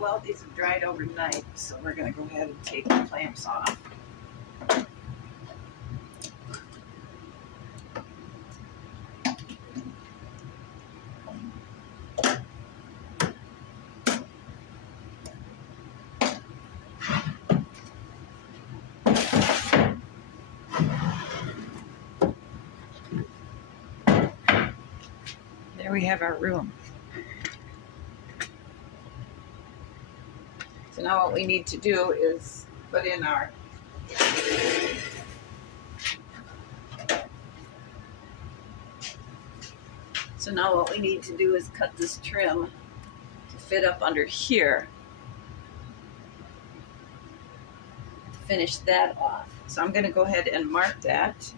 Well, these have dried overnight, so we're going to go ahead and take the clamps off. There we have our room. So now what we need to do is put in our cut this trim to fit up under here. Finish that off. So I'm going to go ahead and mark that.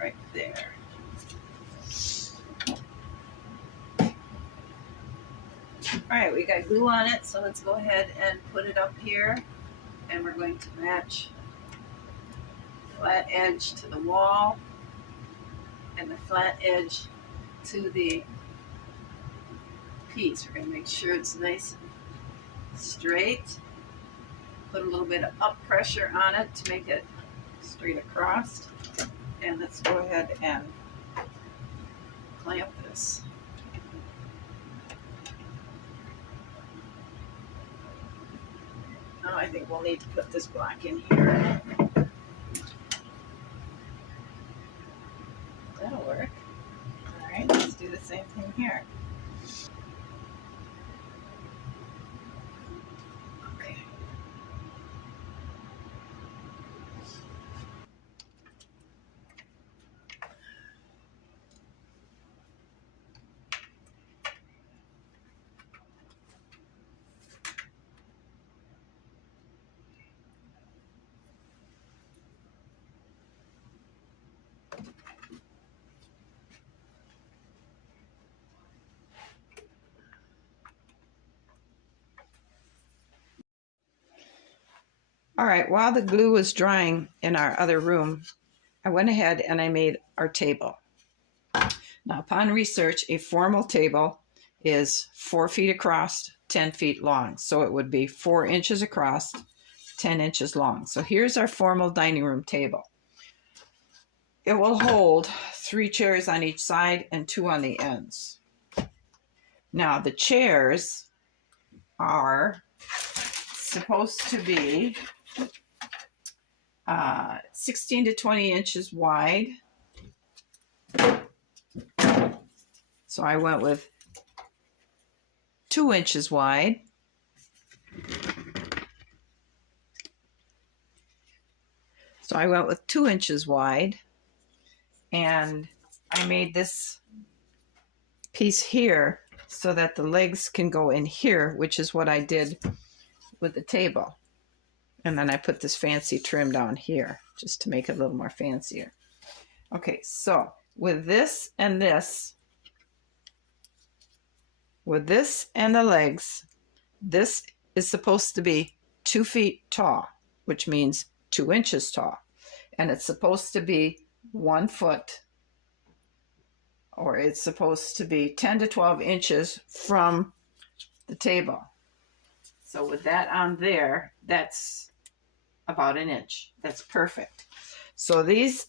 Right there. All right, we got glue on it, so let's go ahead and put it up here. And we're going to match the flat edge to the wall and the flat edge to the piece. We're going to make sure it's nice and straight. Put a little bit of up pressure on it to make it straight across. And let's go ahead and clamp this. Now I think we'll need to put this block in here. That'll work. All right, let's do the same thing here. Okay. All right, while the glue was drying in our other room, I went ahead and I made our table. Now, upon research, a formal table is 4 feet across, 10 feet long. So it would be 4 inches across, 10 inches long. So here's our formal dining room table. It will hold 3 chairs on each side and 2 on the ends. Now, the chairs are supposed to be 16 to 20 inches wide. So I went with 2 inches wide. So I went with 2 inches wide, and I made this piece here so that the legs can go in here, which is what I did with the table. And then I put this fancy trim down here just to make it a little more fancier. Okay, so with this and this, with this and the legs, this is supposed to be 2 feet tall, which means 2 inches tall. And it's supposed to be 1 foot, or it's supposed to be 10 to 12 inches from the table. So with that on there, that's about 1 inch. That's perfect. So these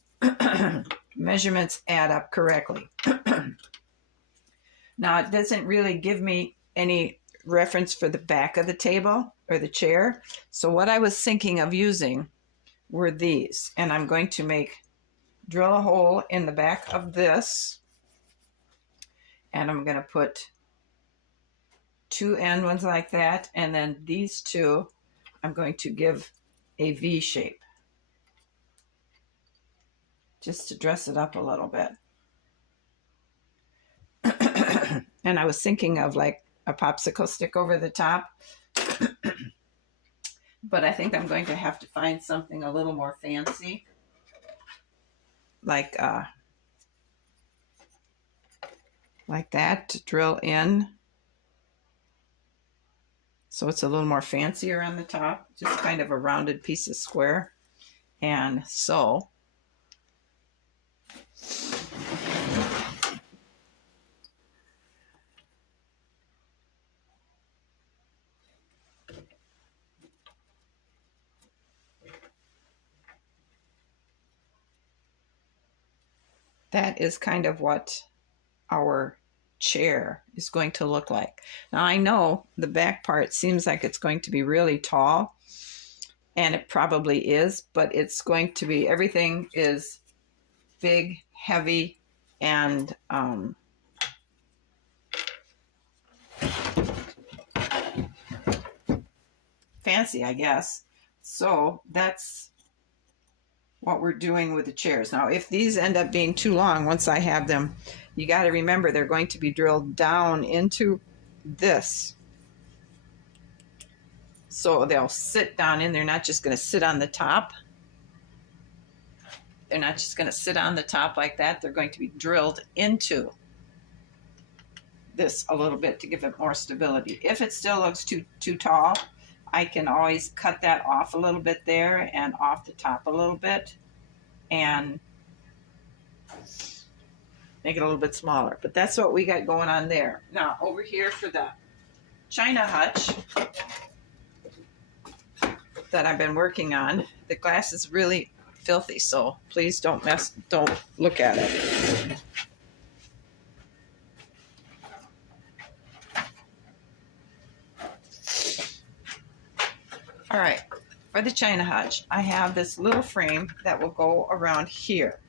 measurements add up correctly. Now, it doesn't really give me any reference for the back of the table or the chair. So what I was thinking of using were these. And I'm going to drill a hole in the back of this. And I'm going to put 2 end ones like that. And then these 2, I'm going to give a V shape, just to dress it up a little bit. And I was thinking of like a popsicle stick over the top, but I think I'm going to have to find something a little more fancy, like that, to drill in. So it's a little more fancier on the top, just kind of a rounded piece of square. And so that is kind of what our chair is going to look like. Now I know the back part seems like it's going to be really tall, and it probably is, but it's going to be, everything is big, heavy, and fancy, I guess. So that's what we're doing with the chairs. Now, if these end up being too long, once I have them, you got to remember they're going to be drilled down into this. So they'll sit down in, they're not just going to sit on the top. They're not just going to sit on the top like that. They're going to be drilled into this a little bit to give it more stability. If it still looks too tall, I can always cut that off a little bit there and off the top a little bit and make it a little bit smaller. But that's what we got going on there. Now over here for the China hutch that I've been working on, the glass is really filthy, so please don't look at it. All right, for the China hutch, I have this little frame that will go around here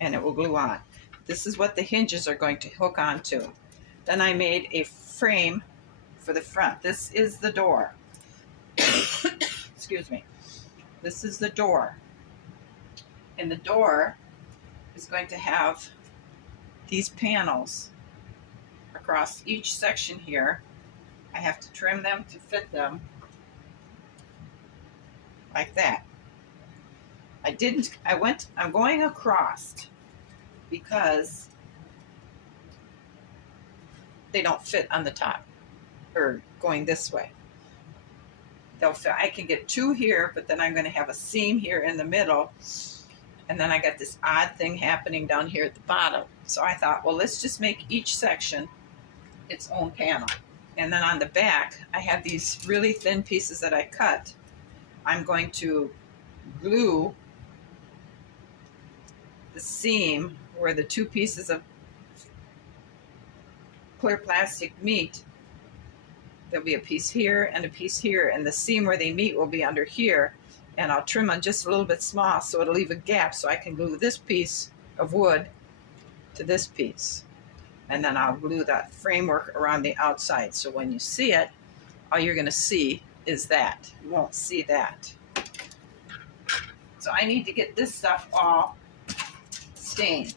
and it will glue on. This is what the hinges are going to hook onto. Then I made a frame for the front. This is the door. Excuse me. This is the door. And the door is going to have these panels across each section here. I have to trim them to fit them like that. I'm going across because they don't fit on the top, or going this way. They'll fit. I can get two here, but then I'm going to have a seam here in the middle, and then I got this odd thing happening down here at the bottom. So I thought, well, let's just make each section its own panel. And then on the back, I have these really thin pieces that I cut. I'm going to glue the seam where the two pieces of clear plastic meet. There'll be a piece here and a piece here, and the seam where they meet will be under here, and I'll trim on just a little bit small so it'll leave a gap so I can glue this piece of wood to this piece, and then I'll glue that framework around the outside, so when you see it, all you're going to see is that. You won't see that. So I need to get this stuff all stained.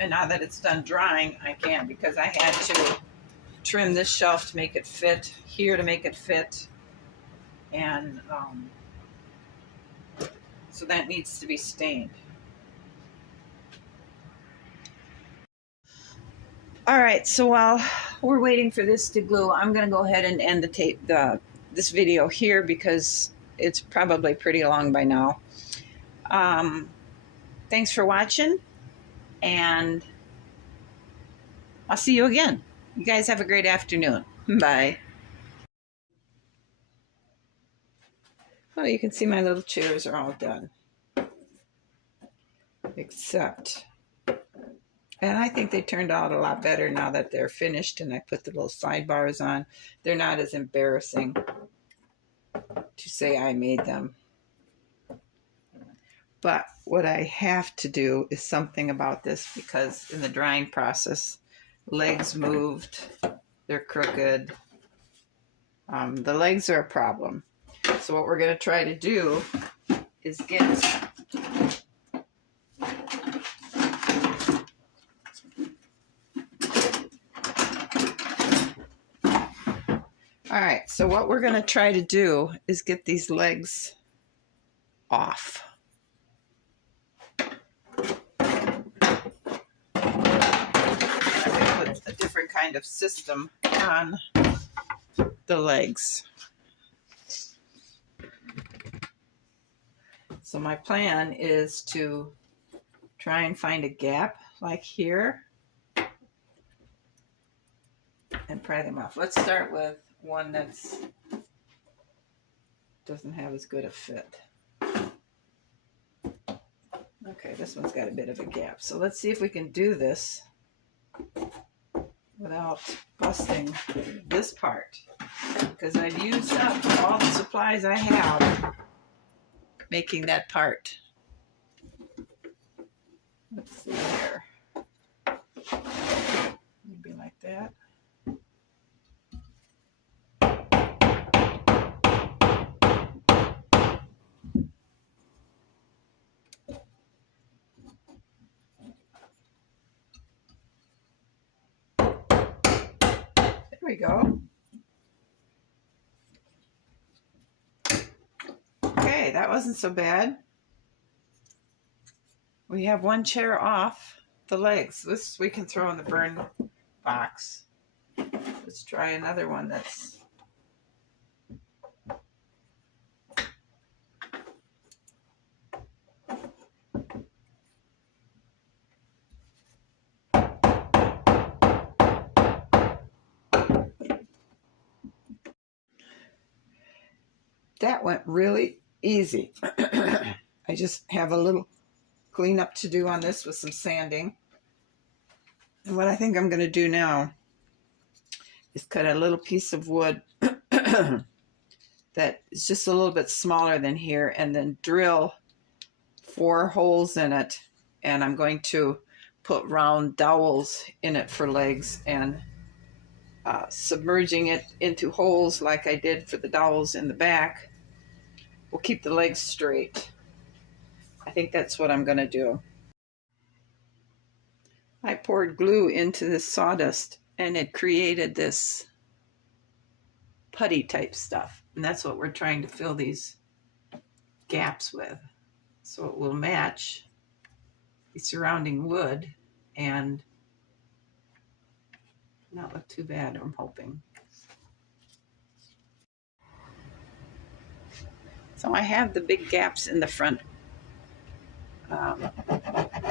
And now that it's done drying, I can, because I had to trim this shelf to make it fit, here to make it fit, and so that needs to be stained. All right, so while we're waiting for this to glue, I'm going to go ahead and end this video here because it's probably pretty long by now. Thanks for watching, and I'll see you again. You guys have a great afternoon. Bye. Well, you can see my little chairs are all done. Except, and I think they turned out a lot better now that they're finished and I put the little sidebars on. They're not as embarrassing to say I made them. But what I have to do is something about this, because in the drying process, legs moved, they're crooked. The legs are a problem. So what we're going to try to do is get all right, so what we're going to try to do is get these legs off. A different kind of system on the legs. So my plan is to try and find a gap like here and pry them off. Let's start with one that's doesn't have as good a fit. Okay, this one's got a bit of a gap. So let's see if we can do this without busting this part, because I've used up all the supplies I have making that part. Let's see here. Maybe like that. There we go. Okay, that wasn't so bad. We have one chair off the legs. This we can throw in the burn box. Let's try another one that's that went really easy. I just have a little cleanup to do on this with some sanding. And what I think I'm going to do now is cut a little piece of wood that is just a little bit smaller than here, and then drill 4 holes in it. And I'm going to put round dowels in it for legs, and submerging it into holes like I did for the dowels in the back will keep the legs straight. I think that's what I'm going to do. I poured glue into this sawdust and it created this putty type stuff. And that's what we're trying to fill these gaps with. So it will match the surrounding wood and not look too bad, I'm hoping. So I have the big gaps in the front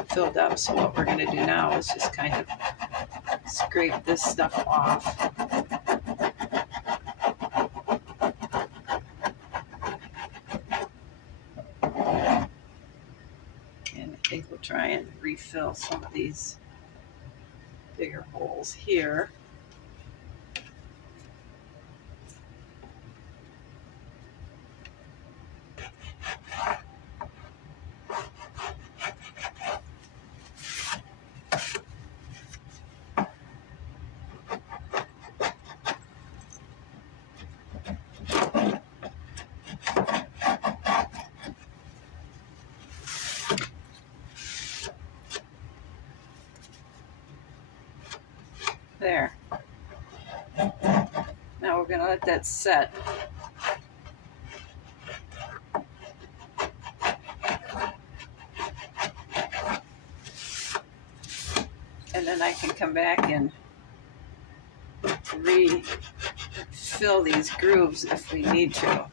filled up. So what we're going to do now is just kind of scrape this stuff off. And I think we'll try and refill some of these bigger holes here. There. Now we're going to let that set. And then I can come back and refill these grooves if we need to.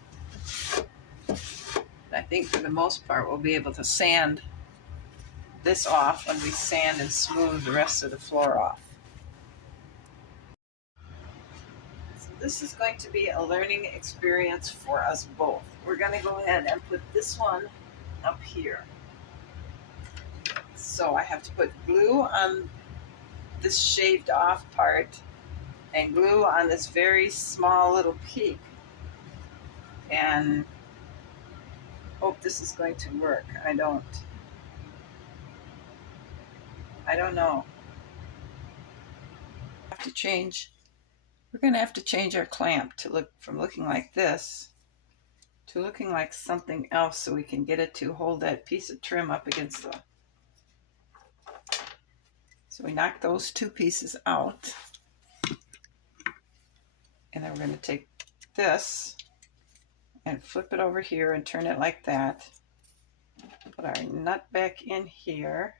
I think for the most part we'll be able to sand this off when we sand and smooth the rest of the floor off. So this is going to be a learning experience for us both. We're going to go ahead and put this one up here. So I have to put glue on this shaved off part and glue on this very small little peak, and hope this is going to work. I don't know. We're going to have to change our clamp to look from looking like this to looking like something else, so we can get it to hold that piece of trim up against the. So we knock those 2 pieces out, and then we're going to take this and flip it over here and turn it like that. Put our nut back in here.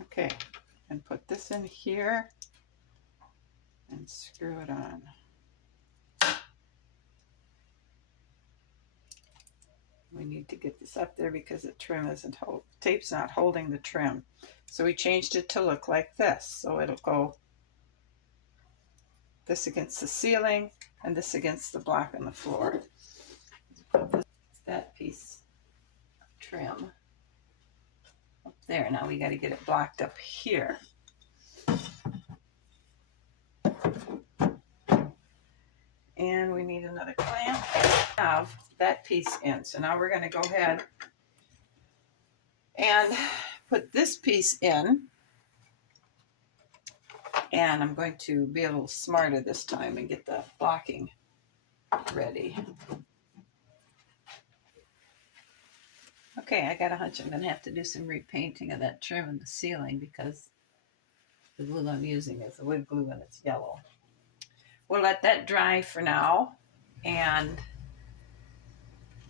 Okay, and put this in here and screw it on. We need to get this up there because the trim isn't tape's not holding the trim. So we changed it to look like this. So it'll go this against the ceiling and this against the block on the floor. Put that piece of trim up there. Now we got to get it blocked up here. And we need another clamp. Have that piece in. So now we're going to go ahead and put this piece in. And I'm going to be a little smarter this time and get the blocking ready. Okay, I got a hunch I'm going to have to do some repainting of that trim in the ceiling because the glue I'm using is a wood glue and it's yellow. We'll let that dry for now and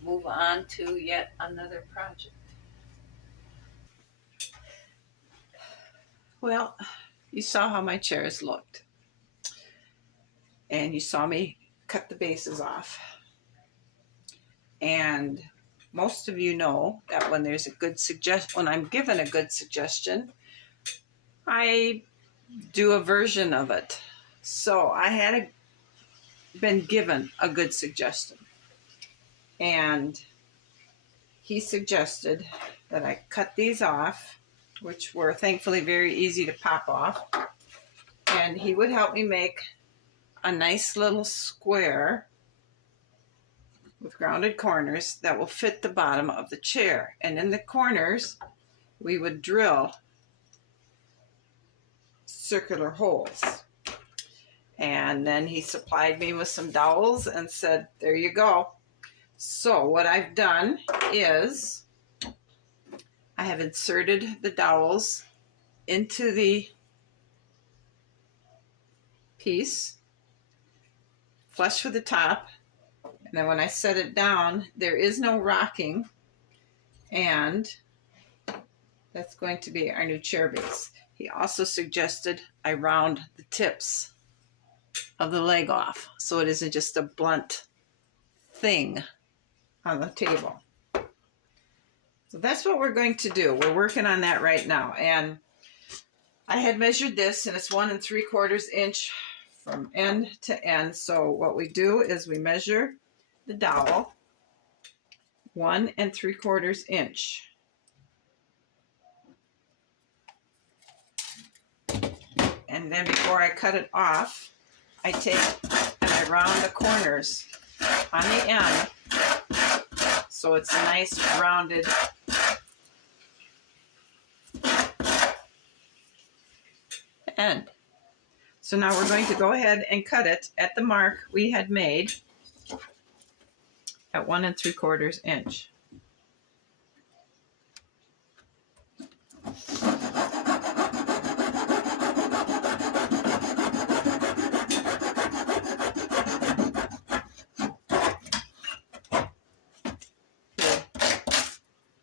move on to yet another project. Well, you saw how my chairs looked. And you saw me cut the bases off. And most of you know that when there's a good when I'm given a good suggestion, I do a version of it. So I had been given a good suggestion. And he suggested that I cut these off, which were thankfully very easy to pop off. And he would help me make a nice little square with grounded corners that will fit the bottom of the chair. And in the corners, we would drill circular holes. And then he supplied me with some dowels and said, there you go. So what I've done is I have inserted the dowels into the piece, flush with the top, and then when I set it down, there is no rocking, and that's going to be our new chair base. He also suggested I round the tips of the leg off so it isn't just a blunt thing on the table. So that's what we're going to do. We're working on that right now. And I had measured this, and it's 1 3/4 inch from end to end. So what we do is we measure the dowel 1 3/4 inch. And then before I cut it off, I take and I round the corners on the end so it's a nice rounded end. So now we're going to go ahead and cut it at the mark we had made at 1 3/4 inch.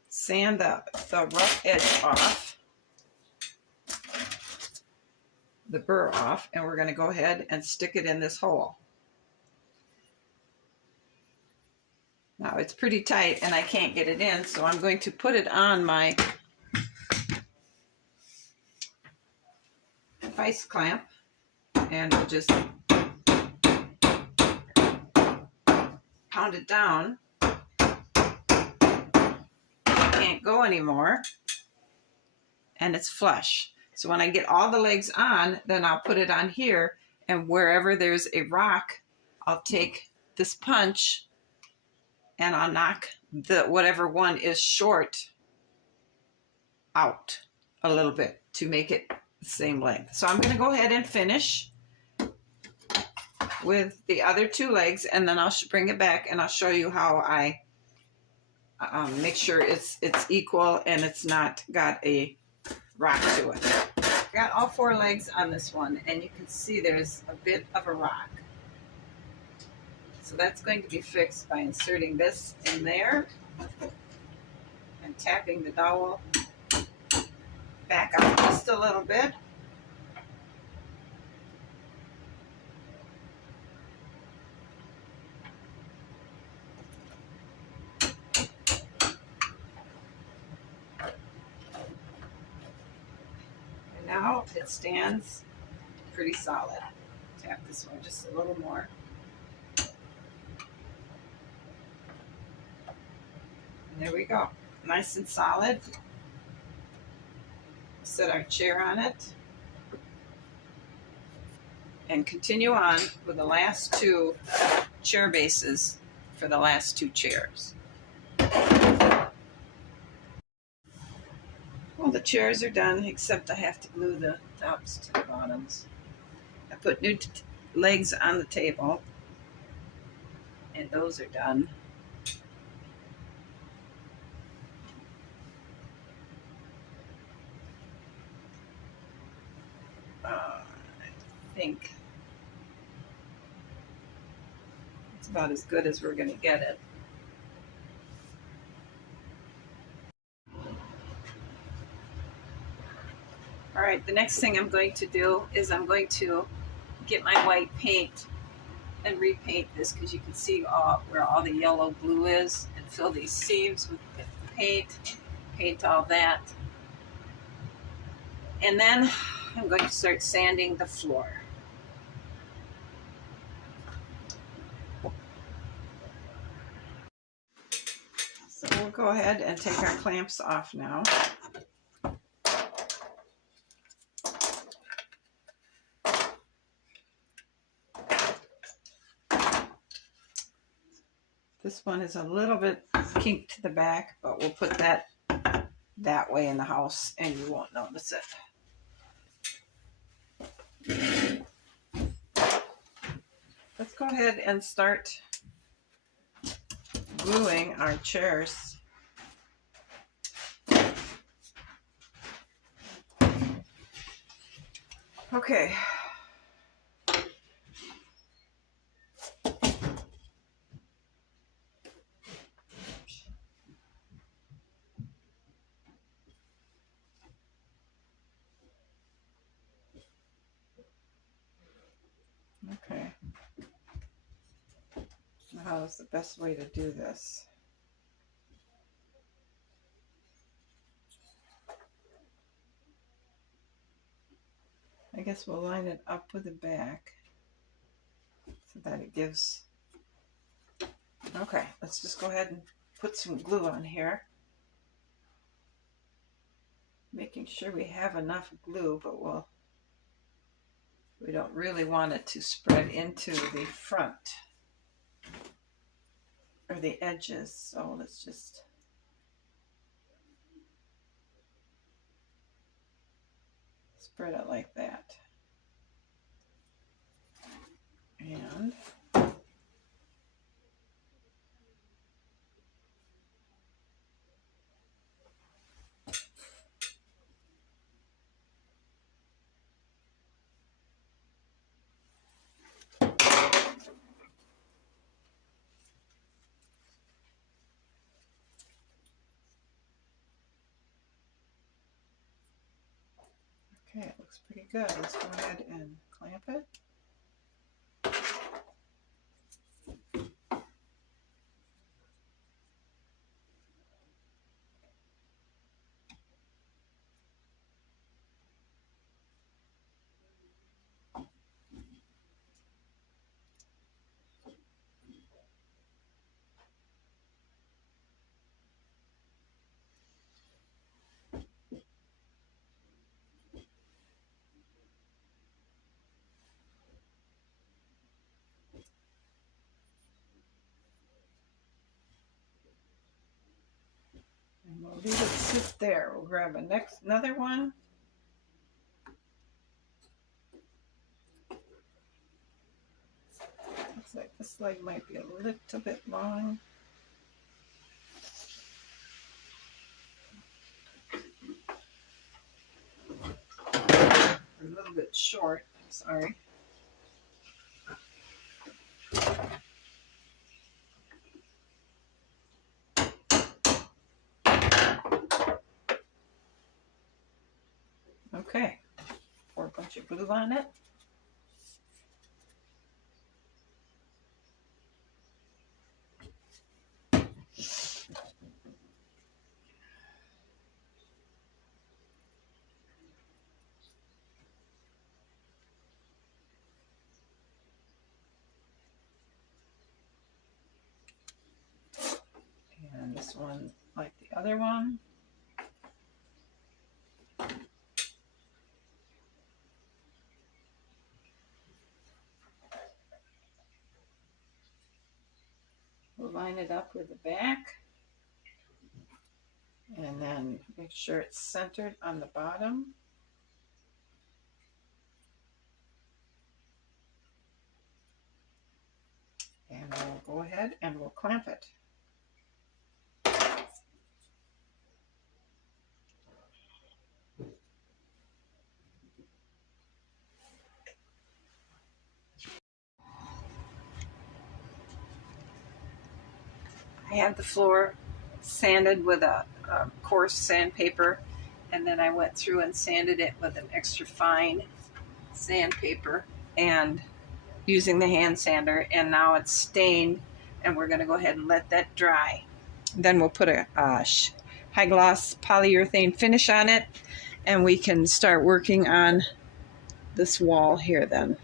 Sand the rough edge off, the burr off, and we're going to go ahead and stick it in this hole. Now it's pretty tight and I can't get it in, so I'm going to put it on my vice clamp and we'll just pound it down. Can't go anymore, and it's flush. So when I get all the legs on, then I'll put it on here, and wherever there's a rock, I'll take this punch and I'll knock the whatever one is short out a little bit to make it the same length. So I'm going to go ahead and finish with the other 2 legs, and then I'll bring it back and I'll show you how I make sure it's equal and it's not got a rock to it. I got all 4 legs on this one, and you can see there's a bit of a rock. So that's going to be fixed by inserting this in there and tapping the dowel back up just a little bit. Now it stands pretty solid. Tap this one just a little more. And there we go. Nice and solid. Set our chair on it. And continue on with the last two chair bases for the last two chairs. Well, the chairs are done, except I have to glue the tops to the bottoms. I put new legs on the table, and those are done. I think it's about as good as we're going to get it. All right, the next thing I'm going to do is I'm going to get my white paint and repaint this, because you can see where all the yellow glue is, and fill these seams with the paint all that. And then I'm going to start sanding the floor. So we'll go ahead and take our clamps off now. This one is a little bit kinked to the back, but we'll put that way in the house and you won't notice it. Let's go ahead and start gluing our chairs. Okay. Okay. Now is the best way to do this. I guess we'll line it up with the back so that it gives. Okay, let's just go ahead and put some glue on here. Making sure we have enough glue, but we don't really want it to spread into the front or the edges, so let's just spread it like that. And okay, it looks pretty good. Let's go ahead and clamp it. And we'll leave it sit there. We'll grab another one. Looks like this leg might be a little bit long. A little bit short, sorry. Okay, pour a bunch of glue on it. this one like the other one. We'll line it up with the back. And then make sure it's centered on the bottom. And we'll go ahead and we'll clamp it. I have the floor sanded with a coarse sandpaper, and then I went through and sanded it with an extra fine sandpaper and using the hand sander, and now it's stained, and we're going to go ahead and let that dry. Then we'll put a high gloss polyurethane finish on it, and we can start working on this wall here then.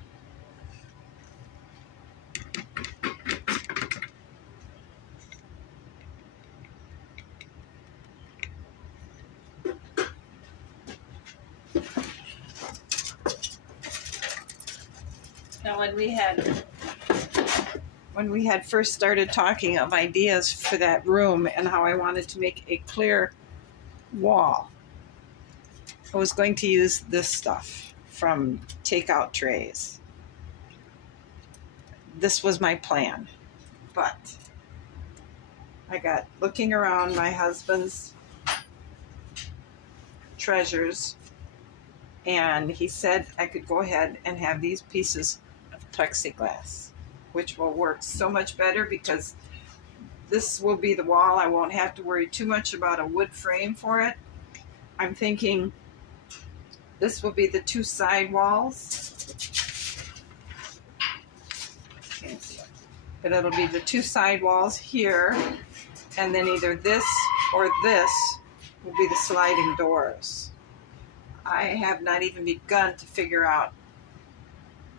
Now when we had first started talking of ideas for that room and how I wanted to make a clear wall, I was going to use this stuff from takeout trays. This was my plan, but I got looking around my husband's treasures, and he said I could go ahead and have these pieces of plexiglass, which will work so much better because this will be the wall. I won't have to worry too much about a wood frame for it. I'm thinking this will be the two side walls. Can't see it. But it'll be the two side walls here, and then either this or this will be the sliding doors. I have not even begun to figure out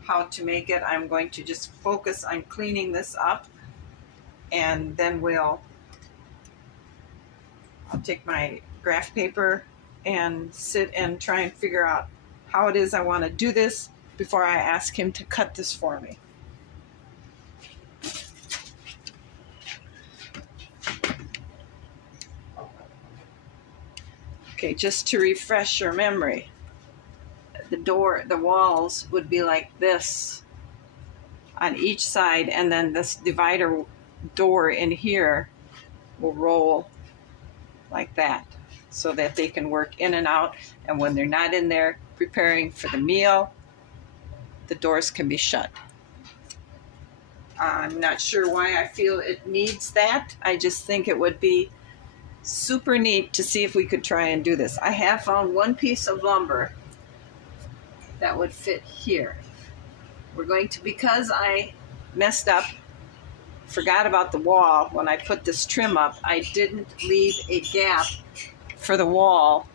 how to make it. I'm going to just focus on cleaning this up, and then I'll take my graph paper and sit and try and figure out how it is I want to do this before I ask him to cut this for me. Okay, just to refresh your memory, the walls would be like this on each side, and then this divider door in here will roll like that so that they can work in and out, and when they're not in there preparing for the meal, the doors can be shut. I'm not sure why I feel it needs that. I just think it would be super neat to see if we could try and do this. I have found one piece of lumber that would fit here. We're going to, because I messed up, forgot about the wall when I put this trim up, I didn't leave a gap for the wall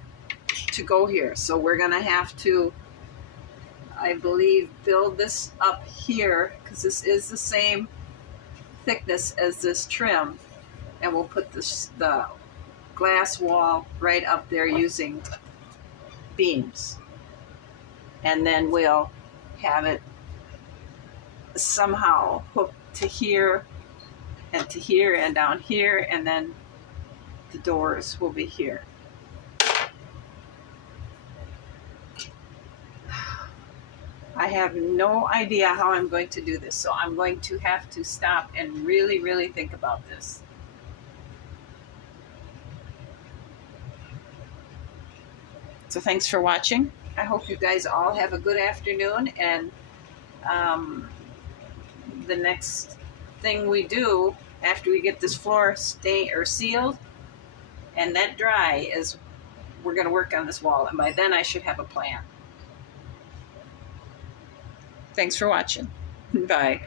to go here. So we're gonna have to, I believe, build this up here, because this is the same thickness as this trim, and we'll put the glass wall right up there using beams, and then we'll have it somehow hooked to here and down here, and then the doors will be here. I have no idea how I'm going to do this, so I'm going to have to stop and really, really think about this. So thanks for watching. I hope you guys all have a good afternoon, and the next thing we do after we get this floor sealed and that dry is we're going to work on this wall, and by then I should have a plan. Thanks for watching. Bye.